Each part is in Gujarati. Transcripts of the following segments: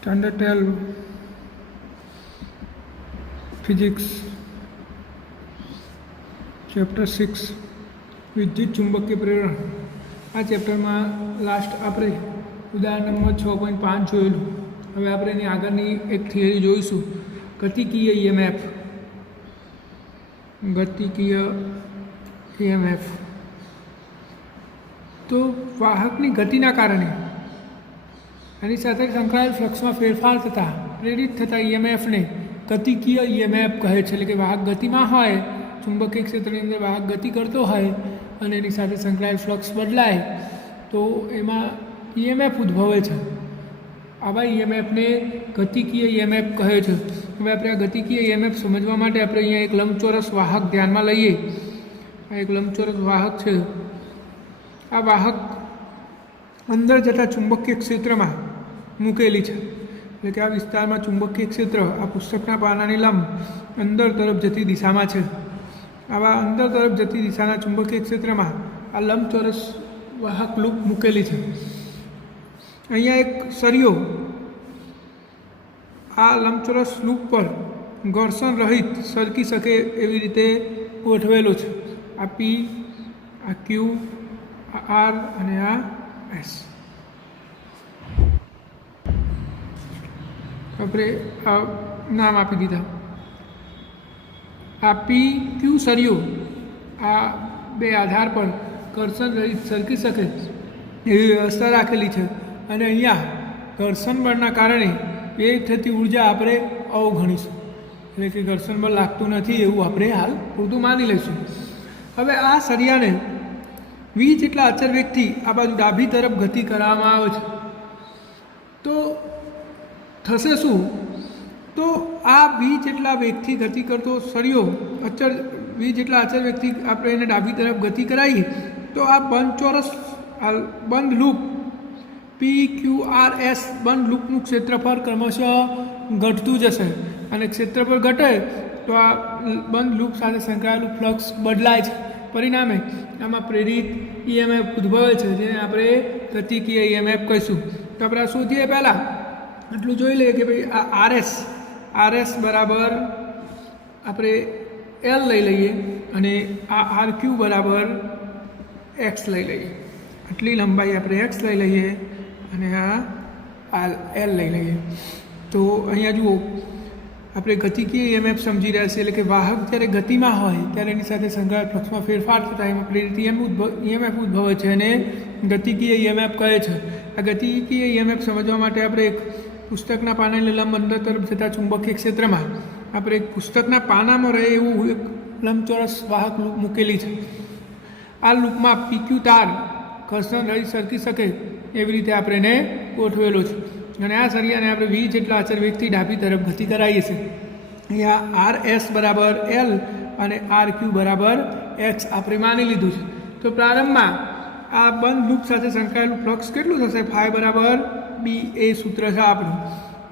स्टैंडर्ड 12 फिजिक्स चैप्टर 6 विद्युत चुंबकीय प्रेरण। आ चैप्टर में लास्ट आप उदाहरण नंबर 6.5 જોયેલું। હવે આપણે એની આગળની એક થિયરી જોઈશું, ગતિકીય EMF। ગતિકીય EMF તો વાહકની ગતિના કારણે એની સાથે સંકળાયેલ ફ્લક્સમાં ફેરફાર થતાં પ્રેરિત થતા EMFને ગતિકીય EMF કહે છે। એટલે કે વાહક ગતિમાં હોય, ચુંબકીય ક્ષેત્રની અંદર વાહક ગતિ કરતો હોય અને એની સાથે સંકળાયેલ ફ્લક્સ બદલાય તો એમાં EMF ઉદ્ભવે છે। આવા EMFને ગતિકીય EMF કહે છે। હવે આપણે આ ગતિકીય EMF સમજવા માટે આપણે અહીંયા એક લંબચોરસ વાહક ધ્યાનમાં લઈએ। આ એક લંબચોરસ વાહક છે। આ વાહક અંદર જતા ચુંબકીય ક્ષેત્રમાં મૂકેલી છે। એટલે કે આ વિસ્તારમાં ચુંબકીય ક્ષેત્ર આ પુસ્તકના પાનાની લંબ અંદર તરફ જતી દિશામાં છે। આવા અંદર તરફ જતી દિશાના ચુંબકીય ક્ષેત્રમાં આ લંબચોરસ વાહક લૂપ મૂકેલી છે। અહીંયા એક સળિયો આ લંબચોરસ લૂપ પર ઘર્ષણ રહિત સરકી શકે એવી રીતે ગોઠવેલો છે। આ પી, આ ક્યુ, આ આર અને આ એસ। આપણે આ નામ આપી દીધા। આ પી ક્યુ સળિયો આ બે આધાર પર ઘર્ષણ રહિત સરકી શકે એવી વ્યવસ્થા રાખેલી છે। અને અહીંયા ઘર્ષણ બળના કારણે એ થતી ઉર્જા આપણે અવગણીશું। એટલે કે ઘર્ષણ બળ લાગતું નથી એવું આપણે હાલ પૂરતું માની લઈશું। હવે આ સળિયાને વી જેટલા અચળ વેગથી આ બાજુ ડાબી તરફ ગતિ કરવામાં આવે છે તો થશે શું? તો આ વી જેટલા વેગથી ગતિ કરતો સળિયો અચળ વી જેટલા અચળ વેગથી આપણે એને ડાબી તરફ ગતિ કરાવીએ તો આ બંધ લૂપ PQRS બંધ લૂપનું ક્ષેત્રફળ ક્રમશઃ ઘટતું જશે અને ક્ષેત્રફળ ઘટે તો આ બંધ લૂપ સાથે સંકળાયેલું ફ્લક્સ બદલાય છે। પરિણામે આમાં પ્રેરિત EMF ઉદ્ભવે છે, જેને આપણે ગતિકીય EMF કહીશું। તો આપણે આ શોધીએ પહેલાં એટલું જોઈ લઈએ કે ભાઈ આ RS બરાબર આપણે L લઈ લઈએ અને આ RQ બરાબર X લઈ લઈએ। આટલી લંબાઈ આપણે X લઈ લઈએ અને આ L લઈ લઈએ। તો અહીંયા જુઓ આપણે ગતિકીય EMF સમજી રહ્યા છીએ। એટલે કે વાહક જ્યારે ગતિમાં હોય ત્યારે એની સાથે સંકળાયેલ ફ્લક્સમાં ફેરફાર થતાં એમાં પ્રેરિત EMF ઉદ્ભવે છે અને ગતિકીય EMF કહે છે। આ ગતિકીય EMF સમજવા માટે આપણે એક પુસ્તકના પાનાની લંબ અંદર તરફ જતા ચુંબકીય ક્ષેત્રમાં આપણે એક પુસ્તકના પાનામાં રહે એવું એક લંબચોરસ વાહક લૂપ મૂકેલી છે। આ લૂપમાં PQ તાર ઘર્ષણ રહિત સરકી શકે એવી રીતે આપણે એને ગોઠવેલો છે અને આ સળિયાને આપણે વી જેટલા અચળ વેગથી ડાબી તરફ ગતિ કરાવીએ છીએ। અહીંયા RS બરાબર L અને RQ બરાબર X આપણે માની લીધું છે। તો પ્રારંભમાં આ બંધ લૂપ સાથે સંકળાયેલું ફ્લક્સ કેટલું થશે? ફાઈ બરાબર B એ સૂત્ર છે આપણું।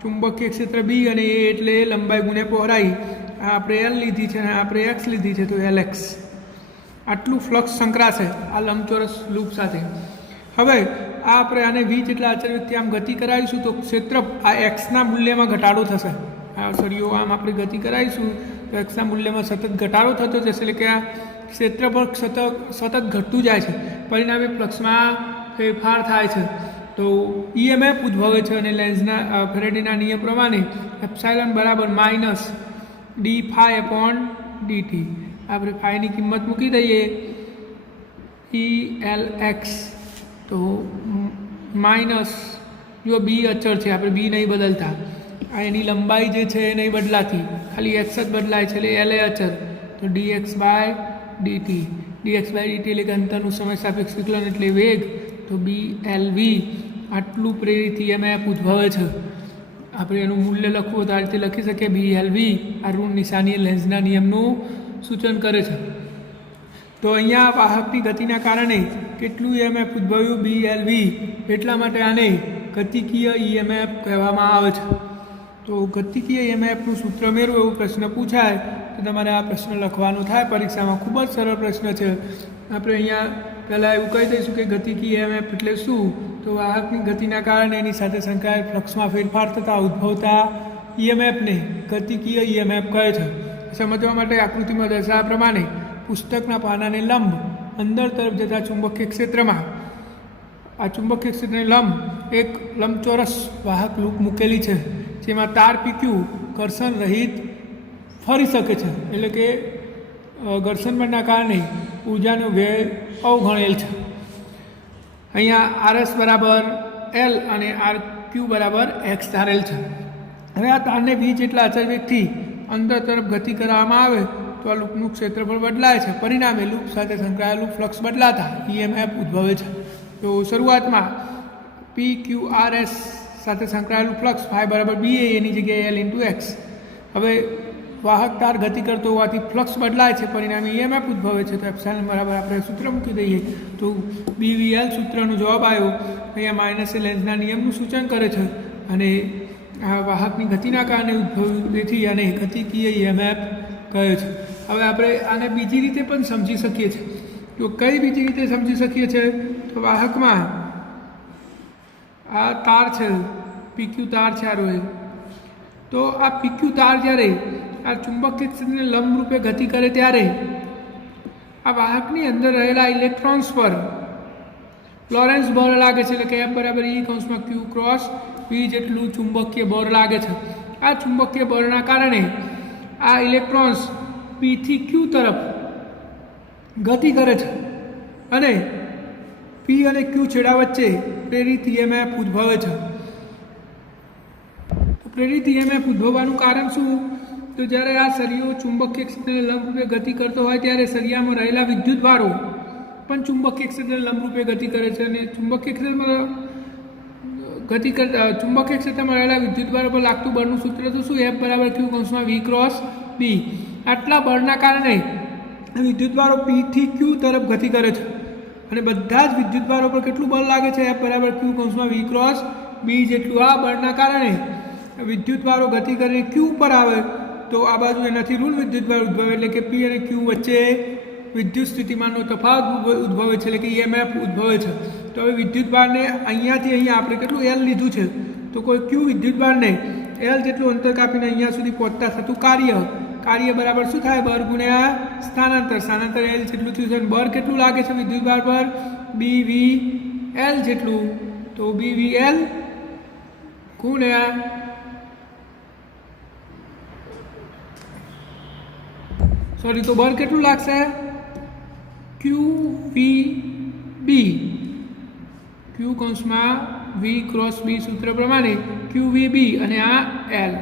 ચુંબકીય ક્ષેત્ર B અને A એટલે લંબાઈ ગુણ્યા પહોળાઈ। આ આપણે L લીધી છે અને આપણે X લીધી છે, તો LX આટલું ફ્લક્સ સંકળાશે આ લંબચોરસ લૂપ સાથે। હવે આ આપણે આને વી જેટલા અચળ વેગથી આમ ગતિ કરાવીશું તો ક્ષેત્ર આ એક્સના મૂલ્યમાં ઘટાડો થશે। આ સળિયો આમ આપણે ગતિ કરાવીશું તો એક્સના મૂલ્યમાં સતત ઘટાડો થતો જશે। એટલે કે આ ક્ષેત્રફળ સતત ઘટતું જાય છે। પરિણામે ફ્લક્સમાં ફેરફાર થાય છે તો EMF ઉદ્ભવે છે અને લેન્ઝના ફેરેડેના નિયમ પ્રમાણે એપ્સાઇલન બરાબર માઇનસ d∅/dt। આપણે ફાઈની કિંમત મૂકી દઈએ ELX તો માઇનસ જો બી અચળ છે, આપણે બી નહીં બદલતા, આ એની લંબાઈ જે છે એ નહીં બદલાતી, ખાલી એક્સ જ બદલાય છે એટલે એલ એ અચળ, તો dx/dt એટલે કે અંતરનું સમય સાપેક્ષ વિકલન એટલે વેગ, તો BLV આટલું પ્રેરિત EMF ઉદ્ભવે છે। આપણે એનું મૂલ્ય લખવું તો આ રીતે લખી શકીએ BLV। આ ઋણ નિશાની લેન્ઝના નિયમનું સૂચન કરે છે। તો અહીંયા વાહકની ગતિના કારણે કેટલું EMF ઉદ્ભવ્યું? BLV। એટલા માટે આને ગતિકીય EMF કહેવામાં આવે છે। તો ગતિકીય EMFનું સૂત્ર મેળવો એવો પ્રશ્ન પૂછાય તો તમારે આ પ્રશ્ન લખવાનો થાય પરીક્ષામાં। ખૂબ જ સરળ પ્રશ્ન છે। આપણે અહીંયા પહેલાં એવું કહી દઈશું કે ગતિકી EMF એટલે શું? તો વાહકની ગતિના કારણે એની સાથે સંકળાયેલ ફ્લક્સમાં ફેરફાર થતાં ઉદ્ભવતા EMFને ગતિકીય EMF કહે છે. સમજવા માટે આકૃતિમાં દર્શાવ્યા પ્રમાણે પુસ્તકના પાનાને લંબ અંદર તરફ જતા ચુંબકીય ક્ષેત્રમાં આ ચુંબકીય ક્ષેત્રને લંબ એક લંબચોરસ વાહક લૂપ મૂકેલી છે, જેમાં તાર PQ ઘર્ષણ રહિત ફરી શકે છે, એટલે કે ઘર્ષણ બળના કારણે ઉર્જાનો વ્યય અવગણેલ છે. અહીંયા RS બરાબર L અને RQ બરાબર X ધારેલ છે. હવે આ તારને V જેટલા અચળ વેગથી અંદર તરફ ગતિ કરવામાં આવે તો આ લૂપનું ક્ષેત્રફળ બદલાય છે. પરિણામે લૂપ સાથે સંકળાયેલું ફ્લક્સ બદલાતા EMF ઉદ્ભવે છે. તો શરૂઆતમાં PQRS સાથે સંકળાયેલું ફ્લક્સ phi બરાબર BA એની જગ્યાએ L × X. હવે વાહક તાર ગતિ કરતો હોવાથી ફ્લક્સ બદલાય છે, પરિણામે EMF ઉદ્ભવે છે. તો એપ્સિલોન બરાબર આપણે સૂત્ર મૂકી દઈએ તો BVL સૂત્રનો જવાબ આવ્યો. અહીંયા માઇનસ એ લેન્ઝના નિયમનું સૂચન કરે છે અને આ વાહકની ગતિના કારણે ઉદ્ભવ્યું, તેથી આને ગતિકીય EMF કહે છે. હવે આપણે આને બીજી રીતે પણ સમજી શકીએ છીએ. તો કઈ બીજી રીતે સમજી શકીએ છીએ? તો વાહકમાં આ તાર છે, PQ તાર છે આ રોય. તો આ PQ તાર જ્યારે આ ચુંબકીય ક્ષેત્રને લંબરૂપે ગતિ કરે ત્યારે આ વાહકની અંદર રહેલા ઇલેક્ટ્રોન્સ પર લોરેન્સ બળ લાગે છે, એટલે કે F બરાબર E કૌંસમાં Q ક્રોસ V જેટલું ચુંબકીય બળ લાગે છે. આ ચુંબકીય બળના કારણે આ ઇલેક્ટ્રોન્સ P થી Q તરફ ગતિ કરે છે અને P અને Q છેડા વચ્ચે પ્રેરિત EMF ઉદ્ભવે છે. તો પ્રેરિત EMF ઉદ્ભવવાનું કારણ શું? તો જ્યારે આ સળિયો ચુંબકીય ક્ષેત્રને લંબરૂપે ગતિ કરતો હોય ત્યારે સળિયામાં રહેલા વિદ્યુતભારો પણ ચુંબકીય ક્ષેત્રને લંબરૂપે ગતિ કરે છે અને ચુંબકીય ક્ષેત્રમાં રહેલા વિદ્યુતભારો પર લાગતું બળનું સૂત્ર તો શું? F બરાબર Q કૌંસમાં V ક્રોસ B. આટલા બળના કારણે વિદ્યુતભારો P થી Q તરફ ગતિ કરે છે અને બધા જ વિદ્યુતભારો પર કેટલું બળ લાગે છે? F બરાબર Q કૌંસમાં V ક્રોસ B જેટલું. આ બળના કારણે વિદ્યુતભારો ગતિ કરીને Q પર આવે તો આ બાજુ એનાથી ઋણ વિદ્યુતભાર ઉદ્ભવે, એટલે કે P અને Q વચ્ચે વિદ્યુત સ્થિતિમાનનો તફાવત ઉદ્ભવે છે, એટલે કે EMF ઉદ્ભવે છે. તો હવે વિદ્યુતભારને અહીંયાથી અહીંયા આપણે કેટલું L લીધું છે, તો કોઈ Q વિદ્યુતભારને L જેટલું અંતર કાપીને અહીંયા સુધી પહોંચતા થતું કાર્ય બરાબર શું થાય? બળ ગુણ્યા સ્થાનાંતર L જેટલું થયું છે. બળ કેટલું લાગે છે વિદ્યુતભાર પર? BVL જેટલું. તો BVL ગુણ્યા તો બળ કેટલું લાગશે? QVB. Q કૌંસમાં V ક્રોસ B સૂત્ર પ્રમાણે QVB અને આ L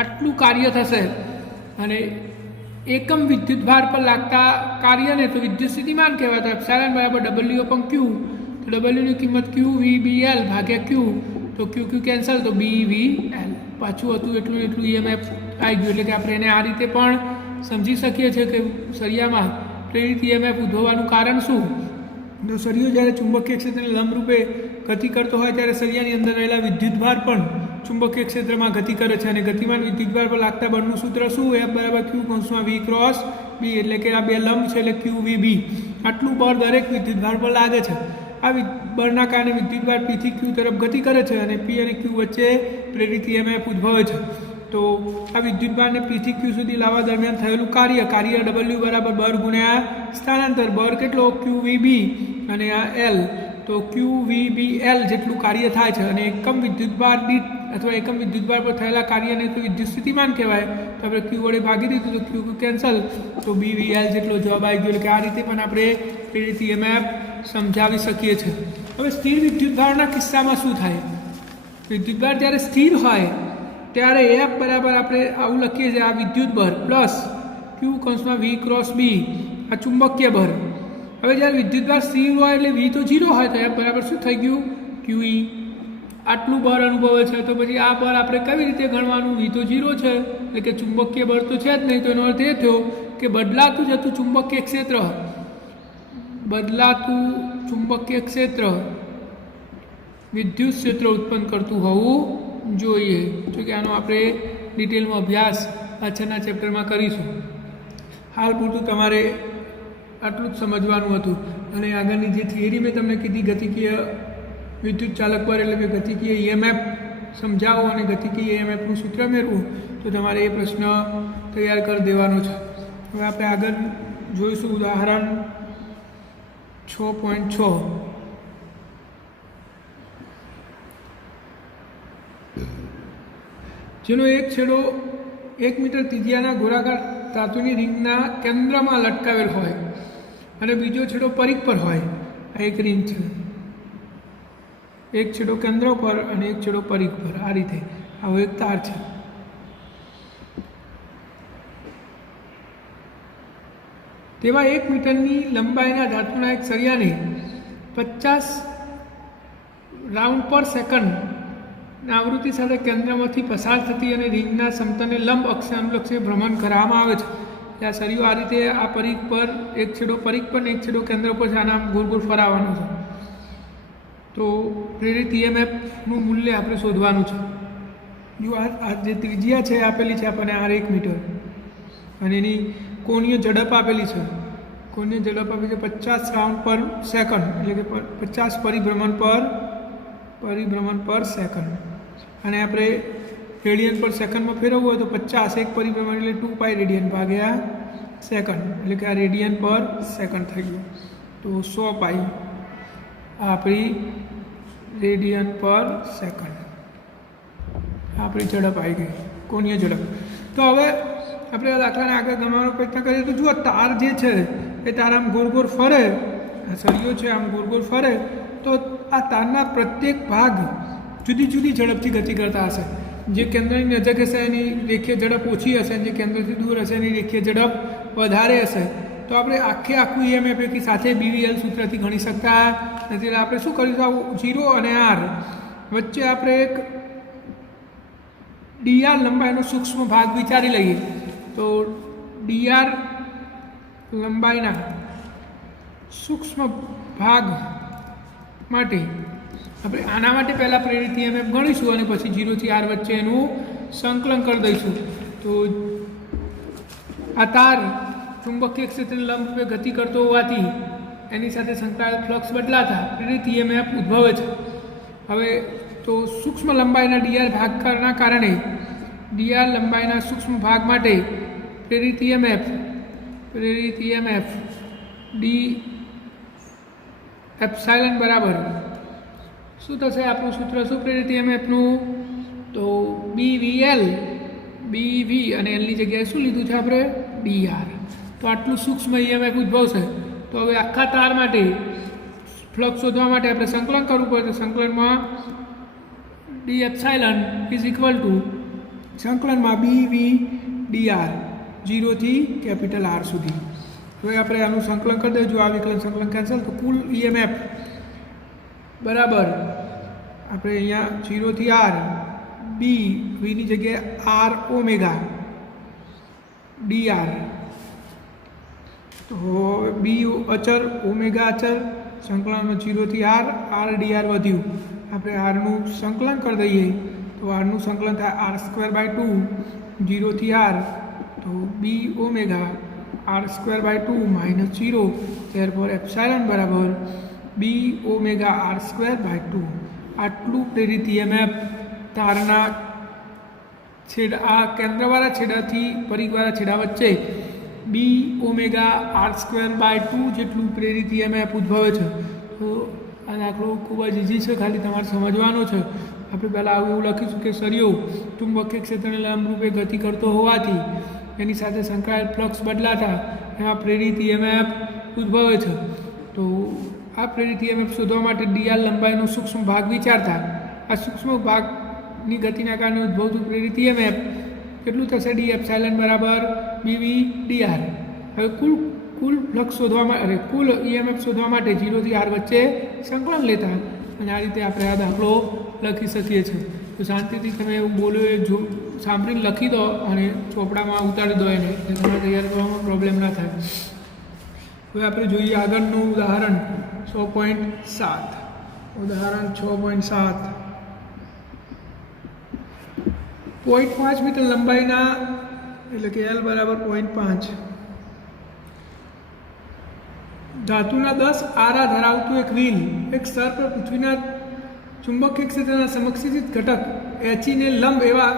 આટલું કાર્ય થશે. અને એકમ વિદ્યુતભાર પર લાગતા કાર્યને તો વિદ્યુત સ્થિતિમાન કહેવાય. તો એપ્સિલોન બરાબર W/Q. તો W ની કિંમત QVBL ભાગ્યા Q. તો QQ કેન્સલ, તો BVL. પાછું હતું એટલું EMF આવી ગયું. એટલે કે આપણે એને આ રીતે પણ સમજી શકીએ છીએ કે સળિયામાં પ્રેરિત EMF ઉદ્ભવવાનું કારણ શું? તો સળિયો જ્યારે ચુંબકીય ક્ષેત્રને લંબરૂપે ગતિ કરતો હોય ત્યારે સળિયાની અંદર રહેલા વિદ્યુતભાર પણ ચુંબકીય ક્ષેત્રમાં ગતિ કરે છે અને ગતિમાન વિદ્યુતભાર પર લાગતા બળનું સૂત્ર શું? F બરાબર Q કૌંસમાં V ક્રોસ B. એટલે કે આ બે લંબ છે એટલે QVB. આટલું બળ દરેક વિદ્યુતભાર પર લાગે છે. આ બળના કારણે વિદ્યુતભાર P થી Q તરફ ગતિ કરે છે અને P અને Q વચ્ચે પ્રેરિત EMF ઉદ્ભવે છે. તો આ વિદ્યુતભારને P થી Q સુધી લાવવા દરમિયાન થયેલું કાર્ય W બરાબર બળ ગુણ્યા સ્થાનાંતર. બળ કેટલો? QVB અને આ L. તો QVBL જેટલું કાર્ય થાય છે અને એકમ વિદ્યુતભાર દીઠ અથવા એકમ વિદ્યુતભાર પર થયેલા કાર્યને તો વિદ્યુત સ્થિતિમાન કહેવાય. તો આપણે Q વડે ભાગી દીધું તો Q કેન્સલ, તો BVL જેટલો જવાબ આવી ગયો. એટલે કે આ રીતે પણ આપણે પ્રેરિત EMF સમજાવી શકીએ છીએ. હવે સ્થિર વિદ્યુતભારના કિસ્સામાં શું થાય? વિદ્યુતભાર જ્યારે સ્થિર હોય ત્યારે F બરાબર આપણે આવું લખીએ છીએ, આ વિદ્યુત બળ પ્લસ Q કૌંસમાં V ક્રોસ B આ ચુંબકીય બળ. હવે જ્યારે વિદ્યુતભાર સ્થિર હોય એટલે V તો 0 હોય તો F બરાબર શું થઈ ગયું? QE. આટલું બળ અનુભવે છે તો પછી આ બળ આપણે કેવી રીતે ગણવાનું? V તો 0 છે એટલે કે ચુંબકીય બળ તો છે જ નહીં. તો એનો અર્થ એ થયો કે બદલાતું જતું ચુંબકીય ક્ષેત્ર વિદ્યુત ક્ષેત્ર ઉત્પન્ન કરતું હોવું જોઈએ. જો કે આનો આપણે ડિટેલમાં અભ્યાસ પાછળના ચેપ્ટરમાં કરીશું. હાલ પૂરતું તમારે આટલું જ સમજવાનું હતું. અને આગળની જે થિયરી મેં તમને કીધી ગતિકીય વિદ્યુત ચાલક પર એટલે કે ગતિકીય ઈએમએફ સમજાવો અને ગતિકીય ઈએમએફનું સૂત્ર મેળવવું તો તમારે એ પ્રશ્ન તૈયાર કરી દેવાનો છે. હવે આપણે આગળ જોઈશું ઉદાહરણ 6.6. જેનો એક છેડો 1 મીટર ત્રિજ્યાના ગોળાકાર ધાતુની રિંગના કેન્દ્રમાં લટકાવેલ હોય અને બીજો છેડો પરિઘ પર હોય. આ એક રિંગ છે, એક છેડો કેન્દ્ર પર અને એક છેડો પરિઘ પર. આ રીતે આવો એક તાર છે. તેમાં 1 મીટરની લંબાઈના ધાતુના એક સળિયાને 50 રાઉન્ડ પર સેકન્ડ આવૃત્તિ સાથે કેન્દ્રમાંથી પસાર થતી અને રિંગના સમતલને લંબ અક્ષે અનુલક્ષે ભ્રમણ કરવામાં આવે છે. આ સળિયો આ રીતે આ પરિઘ પર, એક છેડો પરિઘ પર ને એક છેડો કેન્દ્ર પર છે. આના ગોળ ગોળ ફરાવવાનો છે. તો પ્રેરિત ઈએમએફનું મૂલ્ય આપણે શોધવાનું છે. જો આ જે ત્રિજ્યા છે આપેલી છે આપણને R 1 મીટર અને એની કોણીય ઝડપ આપેલી છે. કોણીય ઝડપ આપેલી છે 50 રાઉન્ડ પર સેકન્ડ એટલે કે 50 પરિભ્રમણ પર સેકન્ડ. અને આપણે રેડિયન પર સેકન્ડમાં ફેરવવું હોય તો 50 એક પરિભ્રમણ એટલે 2π રેડિયન ભાગ્યા સેકન્ડ એટલે કે આ રેડિયન પર સેકન્ડ થઈ ગયું. તો 100π આપણી રેડિયન પર સેકન્ડ આપણી ઝડપ આવી ગઈ, કોણીય ઝડપ. તો હવે આપણે આ દાખલાને આગળ ગણવાનો પ્રયત્ન કરીએ તો જુઓ, તાર જે છે એ તાર આમ ગોળ ગોળ ફરે, આ સળિયો છે આમ ગોળ ગોળ ફરે તો આ તારના પ્રત્યેક ભાગ જુદી જુદી ઝડપથી ગતિ કરતા હશે. જે કેન્દ્રની નજીક હશે એની રેખીય ઝડપ ઓછી હશે, જે કેન્દ્રથી દૂર હશે એની રેખીય ઝડપ વધારે હશે. તો આપણે આખું ઈએમએફ એકી સાથે BVL સૂત્રથી ગણી શકતા નથી. એટલે આપણે શું કરીશું, 0 અને R વચ્ચે આપણે એક dr લંબાઈનો સૂક્ષ્મ ભાગ વિચારી લઈએ. તો dr લંબાઈના સૂક્ષ્મ ભાગ માટે આપણે આના માટે પહેલાં પ્રેરિત ઈએમએફ ગણીશું અને પછી 0 થી R વચ્ચે એનું સંકલન કરી દઈશું. તો આ તાર ચુંબકીય ક્ષેત્રની લંબરૂપે ગતિ કરતો હોવાથી એની સાથે સંકળાયેલ ફ્લક્સ બદલાતા પ્રેરિત ઈએમએફ ઉદ્ભવે છે. હવે તો સૂક્ષ્મ લંબાઈના dr ભાગના કારણે dr લંબાઈના સૂક્ષ્મ ભાગ માટે પ્રેરિત ઈએમએફ d એપ્સાઇલન બરાબર શું થશે? આપણું સૂત્ર શું પ્રેરિત ઈએમએફનું? તો BV અને એલની જગ્યાએ શું લીધું છે આપણે? dr. તો આટલું સૂક્ષ્મ ઈએમએફ ઉદ્ભવશે. તો હવે આખા તાર માટે ફ્લક્સ શોધવા માટે આપણે સંકલન કરવું પડે. સંકલનમાં d epsilon is equal to સંકલનમાં BV dr 0 થી કેપિટલ R સુધી. હવે આપણે આનું સંકલન કરી દઈએ. જો આ વિકલન સંકલન કેન્સલ તો કુલ ઈએમએફ બરાબર આપણે અહીંયા 0 થી R BVની જગ્યાએ R ઓમેગા dr. તો B અચર ઓમેગા અચર સંકલનમાં 0 થી R dr વધ્યું. આપણે Rનું સંકલન કરી દઈએ તો Rનું સંકલન થાય R²/2 0 થી R. તો B omega R²/2 -0 therefore epsilon બરાબર B ઓમેગા R²/2. આટલું પ્રેરિત ઈએમએફ તારના આ કેન્દ્રવાળા છેડાથી પરિઘવાળા છેડા વચ્ચે B ઓમેગા R²/2 જેટલું પ્રેરિત ઈએમએફ ઉદ્ભવે છે. તો આ દાખલો ખૂબ જ ઇઝી છે, ખાલી તમારે સમજવાનો છે. આપણે પહેલાં આવું એવું લખીશું કે સળિયો ચુંબકીય ક્ષેત્રને લંબરૂપે ગતિ કરતો હોવાથી એની સાથે સંકળાયેલ ફ્લક્સ બદલાતા એમાં પ્રેરિત ઈએમએફ ઉદ્ભવે છે. તો આ પ્રેરિત ઈએમએફ શોધવા માટે dr લંબાઈનો સૂક્ષ્મ ભાગ વિચારતા આ સૂક્ષ્મ ભાગની ગતિના કારણે ઉદ્ભવતું પ્રેરિત ઈએમએફ કેટલું થશે? d એપ્સાઇલન બરાબર BV dr. હવે કુલ ફ્લક્સ શોધવા કુલ ઈએમએફ શોધવા માટે 0 થી R વચ્ચે સંકલન લેતા અને આ રીતે આપણે આ દાખલો લખી શકીએ છીએ. તો શાંતિથી તમે એવું બોલ્યો એ સાંભળીને લખી દો અને ચોપડામાં ઉતારી દો એને, એટલે તમારે તૈયાર કરવામાં પ્રોબ્લેમ ના થાય. હવે આપણે જોઈએ આગળનું ઉદાહરણ 6.7. ઉદાહરણ 6.7. 0.5 મીટર લંબાઈના એટલે કે L બરાબર 0.5 ધાતુના 10 આરા ધરાવતું એક વ્હીલ એક સ્તર પર પૃથ્વીના ચુંબકીય ક્ષેત્રના સમક્ષિત ઘટક એચીને લંબ એવા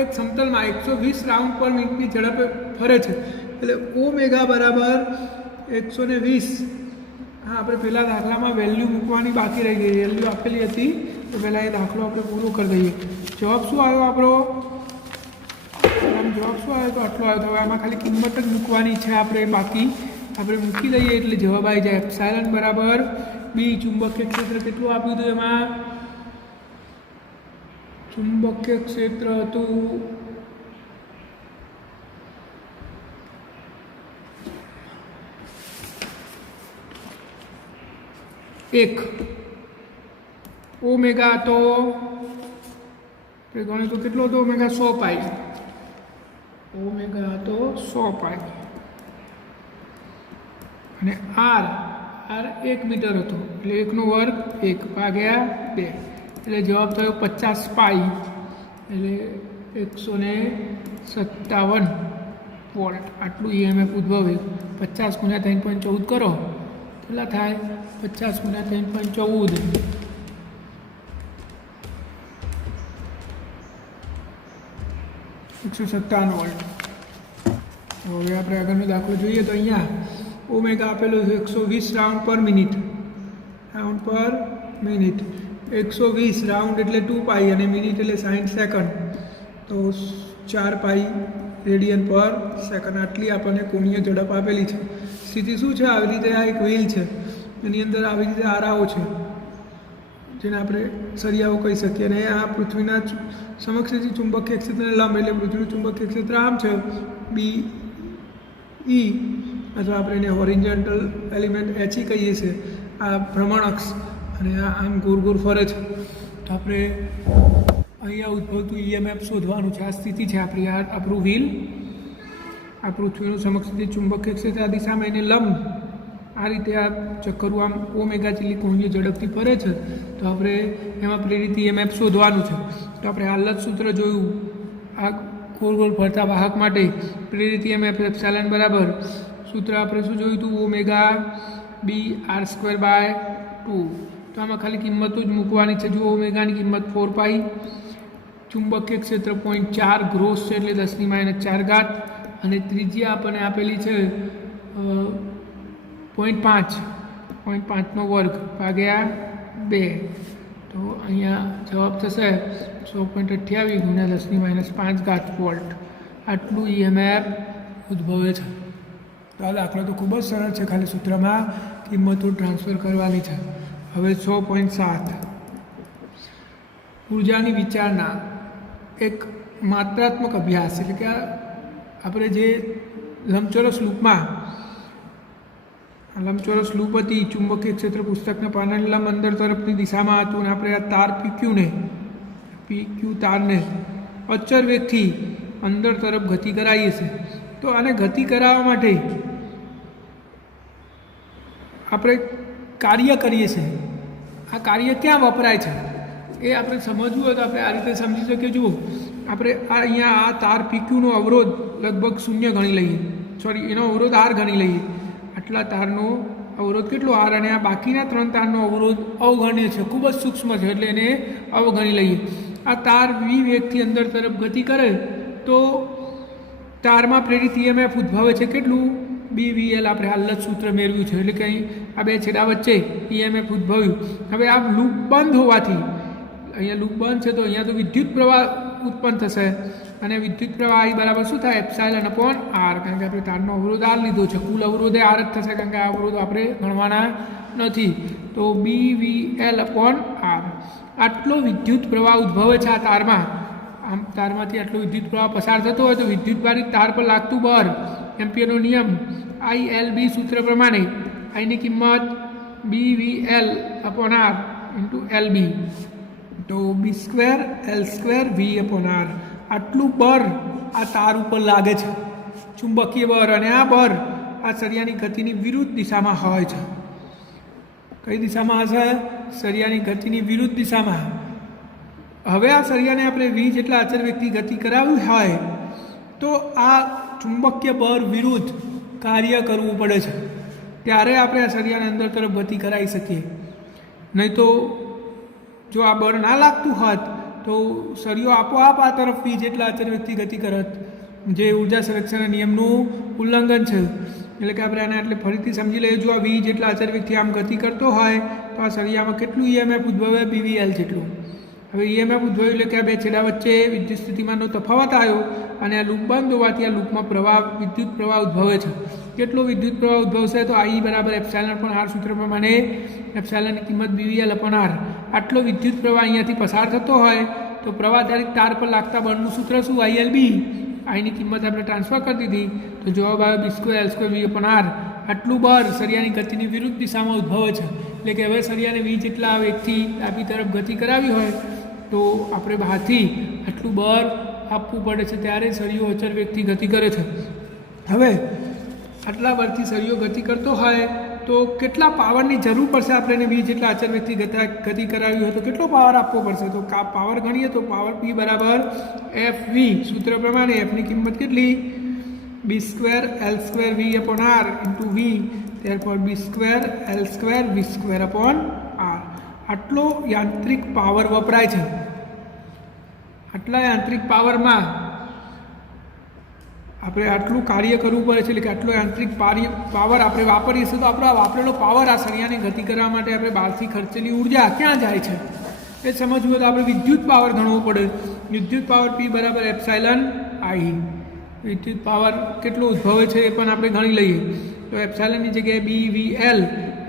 એક સમતલમાં 120 રાઉન્ડ પર મિનિટની ઝડપે ફરે છે. એટલે ઓમેગા બરાબર 120. હા, આપણે પહેલાં દાખલામાં વેલ્યુ મૂકવાની બાકી રહી ગઈ. વેલ્યુ આપેલી હતી તો પહેલાં એ દાખલો આપણે પૂરો કરી દઈએ. જવાબ શું આવ્યો આપણો? જવાબ શું આવ્યો? તો આટલો આવ્યો. તો હવે આમાં ખાલી કિંમત જ મૂકવાની છે આપણે, બાકી આપણે મૂકી દઈએ એટલે જવાબ આવી જાય. એપ્સાયલન બરાબર બી. ચુંબકીય ક્ષેત્ર કેટલું આપ્યું હતું? એમાં ચુંબકીય ક્ષેત્ર હતું 1. ઓમેગા તો ગણ્યું તો કેટલો હતો? ઓમેગા 100 પાઈ. ઓમેગા તો 100 પાઈ. અને આર 1 મીટર હતો એટલે 1 નો વર્ગ 1 ભાગ્યા 2 એટલે જવાબ થયો 50 પાઈ એટલે 157 વોલ્ટ. આટલું ઈએમએફ ઉદ્ભવ્યું. 50 ગુણ્યા 3.14 કરો કેટલા થાય? 50 ગુણ્યા 3.14 157 વોલ્ટ. હવે આપણે આગળનો દાખલો જોઈએ તો અહીંયા ઓમેગા આપેલો છે 120 રાઉન્ડ પર મિનિટ. 120 રાઉન્ડ એટલે 2 પાઈ અને મિનિટ એટલે 60 સેકન્ડ, તો 4 પાઈ રેડિયન પર સેકન્ડ. આટલી આપણને કોણીય ઝડપ આપેલી છે. સ્થિતિ શું છે? આવી રીતે આ એક વ્હીલ છે, એની અંદર આવી રીતે આરાઓ છે જેને આપણે સળિયાઓ કહી શકીએ. અને આ પૃથ્વીના સમક્ષથી ચુંબકીય ક્ષેત્રને લંબ, એટલે પૃથ્વીનું ચુંબકીય ક્ષેત્ર આમ છે બી ઈ, અથવા આપણે એને હોરિઝોન્ટલ એલિમેન્ટ એચઈ કહીએ છીએ. આ ભ્રમણ અક્ષ અને આ આમ ગોળ ગોળ ફરે છે. તો આપણે અહીંયા ઉદ્ભવતું ઈએમએફ શોધવાનું છે. આ સ્થિતિ છે આપણી. આપણું વ્હીલ આ પૃથ્વીનું સમક્ષથી ચુંબકીય ક્ષેત્ર આ દિશામાં એને લંબ આ રીતે આ ચક્કરું આમ ઓમેગા જેટલી કોણીય ઝડપથી ફરે છે. તો આપણે એમાં પ્રેરિત ઈએમએફ શોધવાનું છે. તો આપણે હાલ જ સૂત્ર જોયું આ ગોળ ગોળ ફરતા વાહક માટે પ્રેરિત ઈએમએફ એપ્સિલોન બરાબર સૂત્ર આપણે શું જોયું હતું? ઓમેગા બી r²/2. તો આમાં ખાલી કિંમતો જ મૂકવાની છે. જુઓ, ઓમેગાની કિંમત 4 પાઈ, ચુંબકીય ક્ષેત્ર 0.4 ગ્રોસ છે એટલે 10⁻⁴ અને ત્રિજ્યા આપણને આપેલી છે 0.5 નો વર્ગ ભાગ્યા 2. તો અહીંયા જવાબ થશે 100.28 ગુણ્યા 10⁻⁵ વોલ્ટ. આટલું ઈએમએફ ઉદ્ભવે છે. તો આ દાખલો તો ખૂબ જ સરળ છે, ખાલી સૂત્રમાં કિંમતો ટ્રાન્સફર કરવાની છે. હવે 6.7 ઉર્જાની વિચારણા એક માત્રાત્મક અભ્યાસ. એટલે કે આપણે જે લંબચોરસ લૂપ હતી, ચુંબકીય ક્ષેત્ર પુસ્તકના પાનાની લંબ અંદર તરફની દિશામાં હતું અને આપણે આ તાર પીક્યુ તારને અચર વેગથી અંદર તરફ ગતિ કરાવીએ છીએ. તો આને ગતિ કરાવવા માટે આપણે કાર્ય કરીએ છીએ. આ કાર્ય ક્યાં વપરાય છે એ આપણે સમજવું હોય તો આપણે આ રીતે સમજી શકીએ. જુઓ, આપણે અહીંયા આ તાર પીક્યુનો અવરોધ લગભગ 0 ગણી લઈએ, એનો અવરોધ R ગણી લઈએ. આટલા તારનો અવરોધ કેટલો R, અને આ બાકીના 3 તારનો અવરોધ અવગણ્ય છે, ખૂબ જ સૂક્ષ્મ છે એટલે એને અવગણી લઈએ. આ તાર v વેગથી અંદર તરફ ગતિ કરે તો તારમાં પ્રેરિત ઈએમએફ ઉદ્ભવે છે. કેટલું? BVL. આપણે હાલ જ સૂત્ર મેળવ્યું છે. એટલે કે અહીં આ બે છેડા વચ્ચે ઈએમએફ ઉદ્ભવ્યું. હવે આ લૂપ બંધ હોવાથી, અહીંયા લૂપ બંધ છે તો અહીંયા તો વિદ્યુત પ્રવાહ ઉત્પન્ન થશે અને વિદ્યુત પ્રવાહ I બરાબર શું થાય? Epsilon upon R. કારણ કે આપણે તારનો અવરોધ R લીધો છે, કુલ અવરોધ R જ થશે કારણ કે આ અવરોધ આપણે ગણવાના નથી. તો BVL અપોન R. આટલો વિદ્યુત પ્રવાહ ઉદ્ભવે છે આ તારમાં. આમ તારમાંથી આટલો વિદ્યુત પ્રવાહ પસાર થતો હોય તો વિદ્યુતભારિત તાર પર લાગતું બળ, એમ્પિયરનો નિયમ ILB સૂત્ર પ્રમાણે Iની કિંમત BVL upon R into LB, તો B² L² V upon R. આટલું બળ આ તાર ઉપર લાગે છે, ચુંબકીય બળ. અને આ બળ આ સળિયાની ગતિની વિરુદ્ધ દિશામાં હોય છે. કઈ દિશામાં હશે? સળિયાની ગતિની વિરુદ્ધ દિશામાં. હવે આ સળિયાને આપણે v જેટલા અચર વેગથી ગતિ કરાવવી હોય તો આ ચુંબકીય બળ વિરુદ્ધ કાર્ય કરવું પડે છે. ત્યારે આપણે આ સળિયાને અંદર તરફ ગતિ કરાવી શકીએ. નહીં તો જો આ બળ ના લાગતું હોત તો સળિયો આપોઆપ આ તરફ વી જેટલા અચળ વેગથી ગતિ કરત, જે ઉર્જા સંરક્ષણના નિયમનું ઉલ્લંઘન છે. એટલે કે આપણે આને એટલે ફરીથી સમજી લઈએ. જો આ વી જેટલા અચળ વેગથી આમ ગતિ કરતો હોય તો આ સળિયામાં કેટલું ઈએમએફ ઉદ્ભવે? BVL જેટલું. હવે ઈએમએફ ઉદ્ભવ્યું એટલે કે આ બે છેડા વચ્ચે વિદ્યુત સ્થિતિમાનનો તફાવત આવ્યો અને આ લૂપ બંધ હોવાથી આ લૂપમાં વિદ્યુત પ્રવાહ ઉદ્ભવે છે. કેટલો વિદ્યુત પ્રવાહ ઉદ્ભવશે? તો I બરાબર એપ્સાયલન અપોન R સૂત્ર પ્રમાણે એપ્સાયલનની કિંમત BVL અપોન R. આટલો વિદ્યુત પ્રવાહ અહીંયાથી પસાર થતો હોય તો પ્રવાહ આધારિત તાર પર લાગતા બળનું સૂત્ર શું? ILB. આની કિંમત આપણે ટ્રાન્સફર કરી દીધી તો જવાબ આવ્યો B² L² V upon R. આટલું બળ સળિયાની ગતિની વિરુદ્ધ દિશામાં ઉદ્ભવે છે. એટલે કે હવે સળિયાને V જેટલા વેગથી ડાબી તરફ ગતિ કરાવી હોય તો આપણે બહારથી આટલું બળ આપવું પડે છે, ત્યારે સળિયો અચળ વેગથી ગતિ કરે છે. હવે આટલા બળથી સળિયો ગતિ કરતો હોય તો કેટલા પાવરની જરૂર પડશે? આપણે V જેટલા અચળ વેગથી ગતિ કરાવી હોય તો કેટલો પાવર આપવો પડશે? તો પાવર ગણીએ તો પાવર P બરાબર FV. સૂત્ર પ્રમાણે Fની કિંમત કેટલી? B² L² V upon R into V. ત્યારબાદ B² L² V² upon R. આટલો યાંત્રિક પાવર વપરાય છે. આટલા યાંત્રિક પાવરમાં આપણે આટલું કાર્ય કરવું પડે છે. એટલે કે આટલો યાંત્રિક પાવર આપણે વાપરીએ છીએ તો આપણો વાપરેલો પાવર આ સળિયાની ગતિ કરવા માટે આપણે બહારથી ખર્ચેલી ઉર્જા ક્યાં જાય છે એ સમજવું હોય તો આપણે વિદ્યુત પાવર ગણવો પડે. વિદ્યુત પાવર P બરાબર એપ્સાયલન I. વિદ્યુત પાવર કેટલો ઉદ્ભવે છે એ પણ આપણે ગણી લઈએ. તો એપ્સાયલનની જગ્યાએ BVL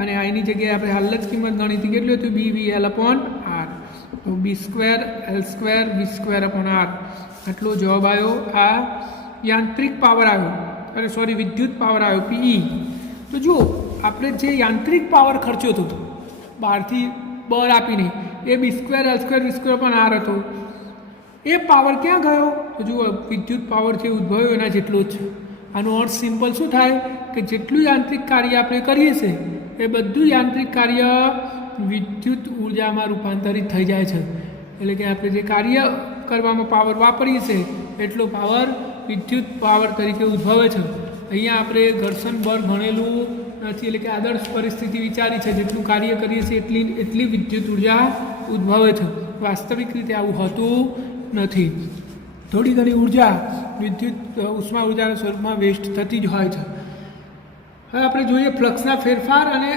અને આની જગ્યાએ આપણે હાલ જ કિંમત ગણી હતી. કેટલું હતું? BVL upon R. તો B² L² V² upon R. આટલો જવાબ આવ્યો. આ યાંત્રિક પાવર આવ્યો, વિદ્યુત પાવર આવ્યો PE. તો જુઓ, આપણે જે યાંત્રિક પાવર ખર્ચ્યો હતો બહારથી બળ આપીને એ B² L² V² upon R હતો. એ પાવર ક્યાં ગયો? તો જુઓ, વિદ્યુત પાવર જે ઉદ્ભવ્યો એના જેટલો જ છે. આનો અર્થ સિમ્પલ શું થાય કે જેટલું યાંત્રિક કાર્ય આપણે કરીએ છીએ એ બધું યાંત્રિક કાર્ય વિદ્યુત ઉર્જામાં રૂપાંતરિત થઈ જાય છે. એટલે કે આપણે જે કાર્ય કરવામાં પાવર વાપરીએ છીએ એટલો પાવર વિદ્યુત પાવર તરીકે ઉદ્ભવે છે. અહીંયા આપણે ઘર્ષણ બળ ભણેલું નથી, એટલે કે આદર્શ પરિસ્થિતિ વિચારી છે. જેટલું કાર્ય કરીએ છીએ એટલી વિદ્યુત ઉર્જા ઉદ્ભવે છે. વાસ્તવિક રીતે આવું હોતું નથી. થોડી ઘણી ઉર્જા વિદ્યુત ઉષ્મા ઉર્જાના સ્વરૂપમાં વેસ્ટ થતી જ હોય છે. હવે આપણે જોઈએ ફ્લક્સના ફેરફાર અને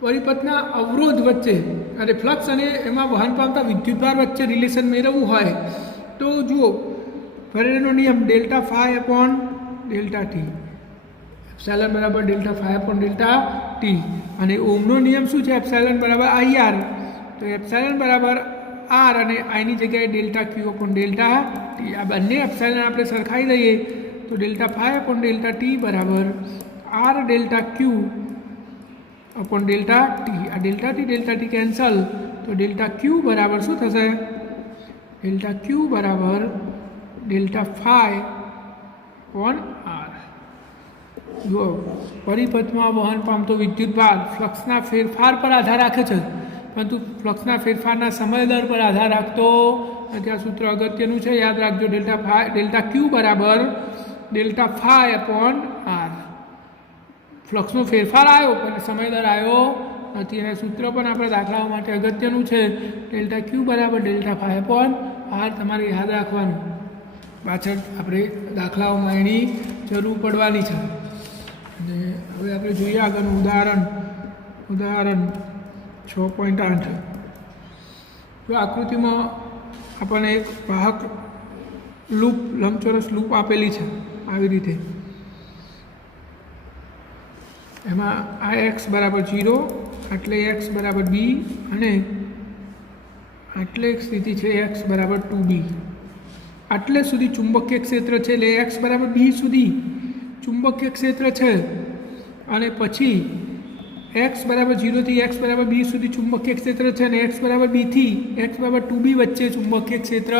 પરિપથના અવરોધ વચ્ચે અને ફ્લક્સ અને એમાં વહન પામતા વિદ્યુતભાર વચ્ચે રિલેશન મેળવવું હોય તો જુઓ, ફેરેડેનો નિયમ delta phi upon delta t. Epsilon બરાબર delta phi upon delta t. અને ઓમનો નિયમ શું છે? એપ્સાયલન બરાબર IR. તો એપ્સાયલન બરાબર R અને આની જગ્યાએ delta Q upon delta T. આ બંને એપ્સાયલન આપણે સરખાઈ દઈએ તો delta phi upon delta T બરાબર R delta Q upon delta T. આ ડેલ્ટા ટી કેન્સલ તો ડેલ્ટા Q બરાબર શું થશે? ડેલ્ટા Q બરાબર ડેલ્ટા ફાઈ અપોન R. જુઓ, પરિપથમાં વહન પામતો વિદ્યુતભાર ફ્લક્સના ફેરફાર પર આધાર રાખે છે, પરંતુ ફ્લક્સના ફેરફારના સમય દર પર આધાર રાખતો નથી. આ સૂત્ર અગત્યનું છે, યાદ રાખજો. ડેલ્ટા Q બરાબર ડેલ્ટા ફાઈ અપોન R. ફ્લક્સનો ફેરફાર આવ્યો પણ સમય દર આવ્યો નથી. અને સૂત્ર પણ આપણે દાખલાઓ માટે અગત્યનું છે. ડેલ્ટા Q બરાબર ડેલ્ટા ફાઈ અપોન R તમારે યાદ રાખવાનું. પાછળ આપણે દાખલાઓમાં એની જરૂર પડવાની છે. અને હવે આપણે જોઈએ આગળનું ઉદાહરણ 6.8. જો આકૃતિમાં આપણને એક વાહક લંબચોરસ લૂપ આપેલી છે આવી રીતે. એમાં આ x બરાબર 0, આટલે x બરાબર b અને આટલે એક સ્થિતિ છે x બરાબર 2b. આટલે સુધી ચુંબકીય ક્ષેત્ર છે, એટલે x બરાબર b સુધી ચુંબકીય ક્ષેત્ર છે. અને પછી x બરાબર 0 થી x બરાબર b સુધી ચુંબકીય ક્ષેત્ર છે અને x બરાબર b થી x બરાબર 2b વચ્ચે ચુંબકીય ક્ષેત્ર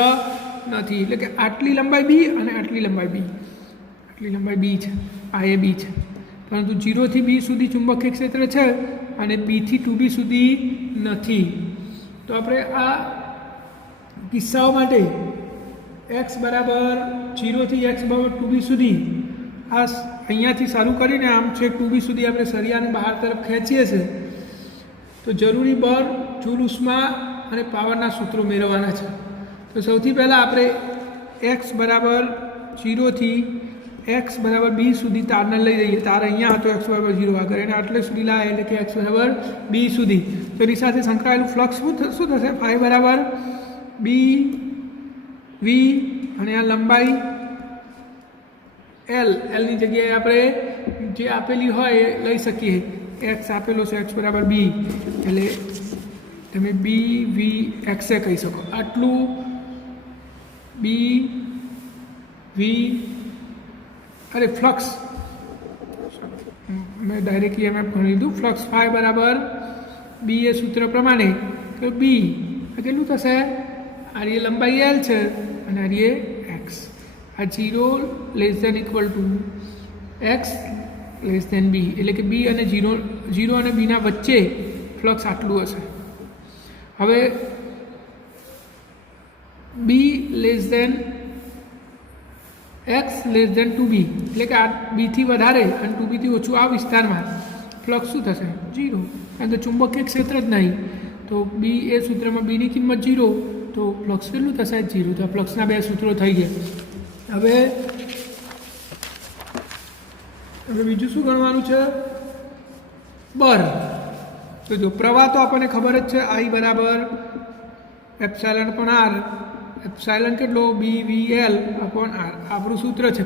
નથી. એટલે કે આટલી લંબાઈ b અને આટલી લંબાઈ b છે. આ એ b છે, પરંતુ 0 થી b સુધી ચુંબકીય ક્ષેત્ર છે અને b થી 2b સુધી નથી. તો આપણે આ કિસ્સાઓ માટે x બરાબર 0 થી x બરાબર 2b સુધી આ અહીંયાથી શરૂ કરીને આમ છેક 2b સુધી આપણે સરિયાને બહાર તરફ ખેંચીએ છીએ તો જરૂરી બળ જૂલ ઉષ્મા અને પાવરના સૂત્રો મેળવવાના છે. તો સૌથી પહેલાં આપણે x બરાબર 0 થી x બરાબર b સુધી તારને લઈ લઈએ. તાર અહીંયા હતો x બરાબર 0 આગળ એને આટલે સુધી લાવે એટલે કે x બરાબર b સુધી. તો એની સાથે સંકળાયેલું ફ્લક્સ શું થશે? phi બરાબર b v અને આ લંબાઈ l ની જગ્યાએ આપણે જે આપેલી હોય એ લઈ શકીએ. x આપેલો છે x બરાબર b એટલે તમે b v x એ કહી શકો. આટલું b v અરે ફ્લક્સ મેં ડાયરેક્ટલી એમ ભણી લીધું. ફ્લક્સ phi બરાબર b એ સૂત્ર પ્રમાણે તો b કેટલું થશે? આ એ લંબાઈ l છે અને આ એ x. આ 0 less than equal to x less than b એટલે કે b અને 0 અને b ના વચ્ચે ફ્લક્સ આટલું હશે. હવે b less than x less than 2b એટલે કે આ b થી વધારે અને 2b થી ઓછું આ વિસ્તારમાં ફ્લક્સ શું થશે? 0. કારણ કે ચુંબકીય ક્ષેત્ર જ નહીં તો b એ સૂત્રમાં b ની કિંમત 0 તો ફ્લક્સ કેટલું થશે? 0. તો ફ્લક્સના બે સૂત્રો થઈ ગયા. હવે બીજું શું ગણવાનું છે? બળ. તો જો પ્રવાહ તો આપણને ખબર જ છે I બરાબર એપ્સાયલન પણ r. એપ્સાયલન કેટલો? BVL upon r. આપણું સૂત્ર છે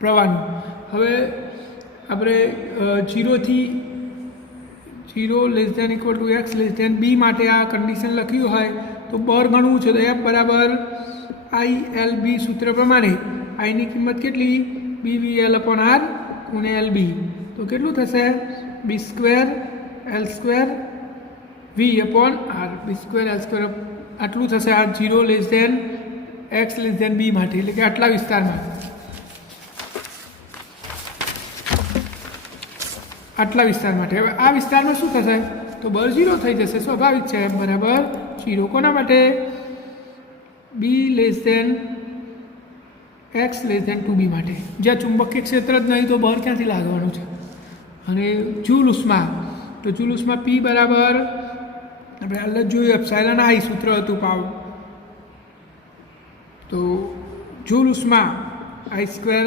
પ્રવાહનું. હવે આપણે 0 થી 0 less than equal to x less than b માટે આ કન્ડિશન લખ્યું હોય તો બળ ગણવું છે તો F બરાબર ILB સૂત્ર પ્રમાણે I ની કિંમત કેટલી? BVL અપોન r ગુણ્યા LB. તો કેટલું થશે? b square l square v upon r. b square l square આટલું થશે. આ 0 less than x less than b માટે એટલે કે આટલા વિસ્તારમાં માટે. હવે આ વિસ્તારમાં શું થશે? તો બળ 0 થઈ જશે. સ્વાભાવિક છે. F બરાબર 0. કોના માટે? b less than x less than 2b માટે. જ્યાં ચુંબકીય ક્ષેત્ર જ નહીં તો બળ ક્યાંથી લાગવાનું છે? અને જૂલ ઉષ્મા તો જૂલ ઉષ્મા p બરાબર આપણે હાલ જ જોયું એપ્સાયલન I સૂત્ર હતું પાવ. તો જૂલ ઉષ્મા I સ્ક્વેર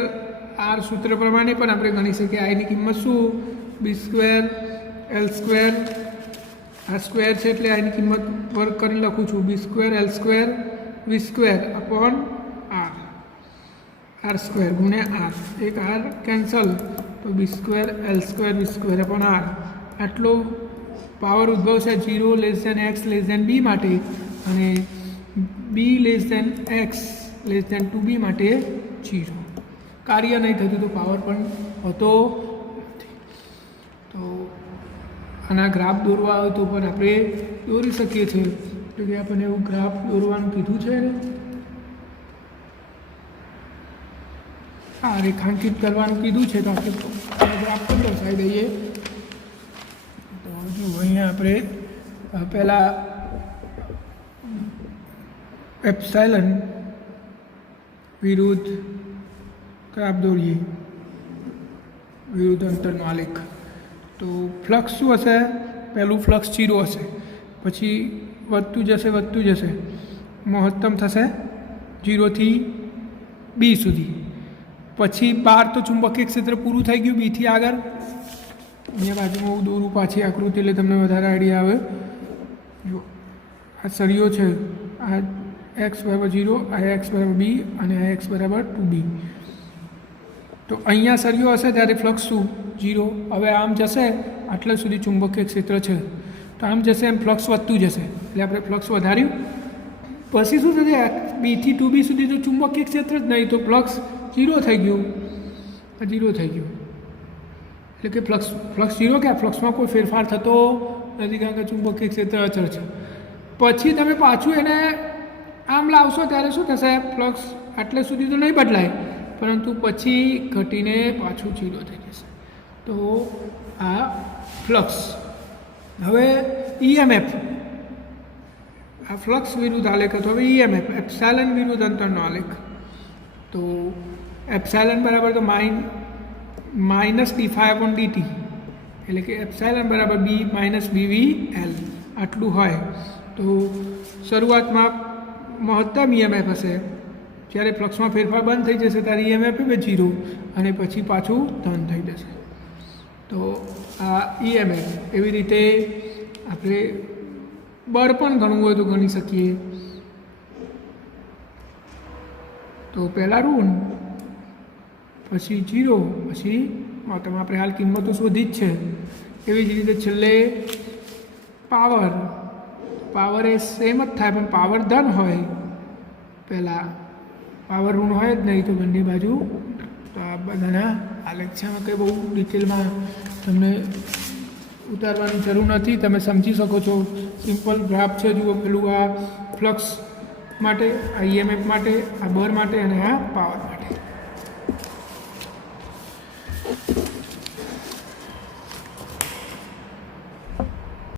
r સૂત્ર પ્રમાણે પણ આપણે ગણી શકીએ. I ની કિંમત શું? b square l square. આ સ્ક્વેર છે એટલે I ની કિંમત વર્ગ કરીને લખું છું b square l square v square upon r square ગુણ્યા r. એક r કેન્સલ તો b square l square v square upon r. આટલો પાવર ઉદ્ભવ છે 0 less than x less than b માટે અને b less than x less than 2b માટે 0. કાર્ય નહીં થતું તો પાવર પણ હોતો નથી. તો આના ગ્રાફ દોરવા હોય તો પણ આપણે દોરી શકીએ છીએ. તો કે આપણને એવું ગ્રાફ દોરવાનું કીધું છે ને રેખાંકિત કરવાનું કીધું છે તો આપણે ગ્રાફ પણ દર્શાવી દઈએ. તો જો અહીંયા આપણે પહેલાં એપ્સાયલન વિરુદ્ધ ગ્રાફ દોરીએ, વિરુદ્ધ અંતરનો આલેખ. તો ફ્લક્સ શું હશે? પહેલું ફ્લક્સ 0 હશે, પછી વધતું જશે, મહત્તમ થશે 0 થી b સુધી. પછી બહાર તો ચુંબકીય ક્ષેત્ર પૂરું થઈ ગયું. બીથી આગળ અહીંયા બાજુમાં હું દોરું પાછી આકૃતિ એટલે તમને વધારે આઈડિયા આવે. જો આ સળિયો છે, આ x બરાબર 0, આ x બરાબર b અને આ x બરાબર 2b. તો અહીંયા સળિયો હશે ત્યારે ફ્લક્સ શું? 0. હવે આમ જશે આટલા સુધી ચુંબકીય ક્ષેત્ર છે તો આમ જશે એમ ફ્લક્સ વધતું જશે એટલે આપણે ફ્લક્સ વધાર્યું. પછી શું થશે? b થી 2b સુધી તો ચુંબકીય ક્ષેત્ર જ નહીં તો ફ્લક્સ 0 થઈ ગયું. આ 0 થઈ ગયું એટલે કે ફ્લક્સ 0 કે ફ્લક્સમાં કોઈ ફેરફાર થતો નથી કારણ કે ચુંબકીય ક્ષેત્ર અચળ છે. પછી તમે પાછું એને આમ લાવશો ત્યારે શું થશે? ફ્લક્સ આટલે સુધી તો નહીં બદલાય પરંતુ પછી ઘટીને પાછું 0 થઈ જશે. તો આ ફ્લક્સ. હવે EMF, આ ફ્લક્સ વિરુદ્ધ આલેખ હતો. હવે EMF એપ્સાયલન વિરુદ્ધ અંતરનો આલેખ. તો એપ્સાયલન બરાબર તો માઇનસ d∅/dt, એટલે કે એપ્સાયલન બરાબર b માઇનસ BVL આટલું હોય તો શરૂઆતમાં મહત્તમ EMF હશે, જ્યારે ફ્લક્સમાં ફેરફાર બંધ થઈ જશે ત્યારે EMF એ 0 અને પછી પાછું ધન થઈ જશે. તો આ EMF એવી રીતે આપણે બળ પણ ગણવું હોય તો ગણી શકીએ. તો પહેલાં ઋણ, પછી 0, પછી તમે આપણે હાલ કિંમતો શોધી જ છે. એવી જ રીતે છેલ્લે પાવર એ સેમ જ થાય, પણ પાવર ધન હોય, પહેલાં પાવર ઋણ હોય જ નહીં તો બંને બાજુ. તો આ બધાના આ લેક્ચરમાં કંઈ બહુ ડિટેલમાં તમને ઉતારવાની જરૂર નથી, તમે સમજી શકો છો. સિમ્પલ ગ્રાફ છે, જુઓ, પેલું આ ફ્લક્સ માટે, આ EMF માટે, આ બળ માટે અને આ પાવર માટે.